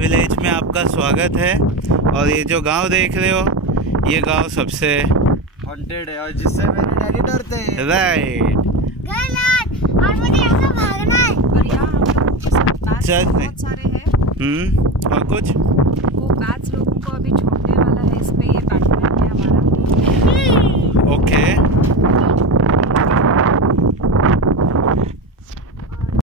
Village में आपका स्वागत है। और ये जो गांव देख रहे हो, ये गांव सबसे हॉन्टेड है और जिससे मेरे डैडी डरते हैं। राइट। और मुझे यहाँ से भागना है। और यहाँ हम लोग बहुत सारे हैं। और कुछ वो बैट्स